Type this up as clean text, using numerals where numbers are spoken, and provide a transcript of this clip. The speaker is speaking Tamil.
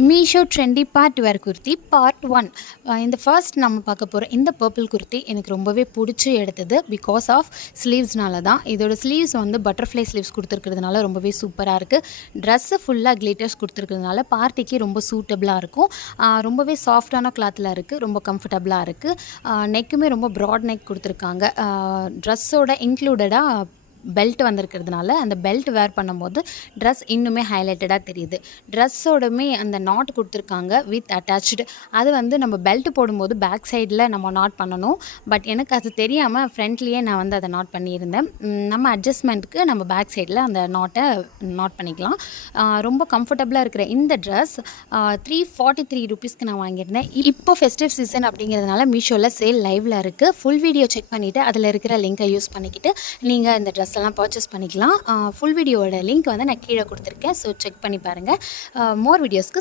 மீஷோ ட்ரெண்டி பார்ட் வேர் குர்த்தி பார்ட் 1. இந்த ஃபர்ஸ்ட் நம்ம பார்க்க போகிற இந்த பர்பிள் குர்த்தி எனக்கு ரொம்பவே பிடிச்சி எடுத்தது பிகாஸ் ஆஃப் ஸ்லீவ்ஸ்னால தான். இதோட ஸ்லீவ்ஸ் வந்து பட்டர்ஃப்ளை ஸ்லீவ்ஸ் கொடுத்துருக்கிறதுனால ரொம்பவே சூப்பராக இருக்குது. ட்ரெஸ்ஸு ஃபுல்லாக கிளிட்டர்ஸ் கொடுத்துருக்கிறதுனால பார்ட்டிக்கு ரொம்ப சூட்டபிளாக இருக்கும். ரொம்பவே சாஃப்டான கிளாத்தில் இருக்குது, ரொம்ப கம்ஃபர்டபுளாக இருக்குது. நெக்குமே ரொம்ப ப்ராட் நெக் கொடுத்துருக்காங்க. ட்ரெஸ்ஸோட இன்க்ளூடடாக பெல்ட் வந்திருக்கிறதுனால அந்த பெல்ட் வேர் பண்ணும்போது ட்ரெஸ் இன்னுமே ஹைலைட்டடாக தெரியுது. ட்ரெஸ்ஸோடமே அந்த நாட் கொடுத்துருக்காங்க வித் அட்டாச்டு. அது வந்து நம்ம பெல்ட் போடும்போது பேக் சைடில் நம்ம நாட் பண்ணணும். பட் எனக்கு அது தெரியாமல் ஃப்ரண்ட்லேயே நான் வந்து அதை நாட் பண்ணியிருந்தேன். நம்ம அட்ஜஸ்ட்மெண்ட்டுக்கு நம்ம பேக் சைடில் அந்த நாட்டை நாட் பண்ணிக்கலாம். ரொம்ப கம்ஃபர்டபுளாக இருக்கிற இந்த ட்ரெஸ் 343 ருபீஸ்க்கு நான் வாங்கியிருந்தேன். இப்போ ஃபெஸ்டிவ் சீசன் அப்படிங்கிறதுனால மீஷோவில் சேல் லைவில் இருக்குது. ஃபுல் வீடியோ செக் பண்ணிவிட்டு அதில் இருக்கிற லிங்கை யூஸ் பண்ணிக்கிட்டு நீங்கள் இந்த ட்ரெஸ் எல்லாம் பர்ச்சேஸ் பண்ணிக்கலாம். ஃபுல் வீடியோவோட லிங்க் வந்து நான் கீழே கொடுத்துருக்கேன். ஸோ செக் பண்ணி பாருங்கள். மோர் வீடியோஸ்க்கு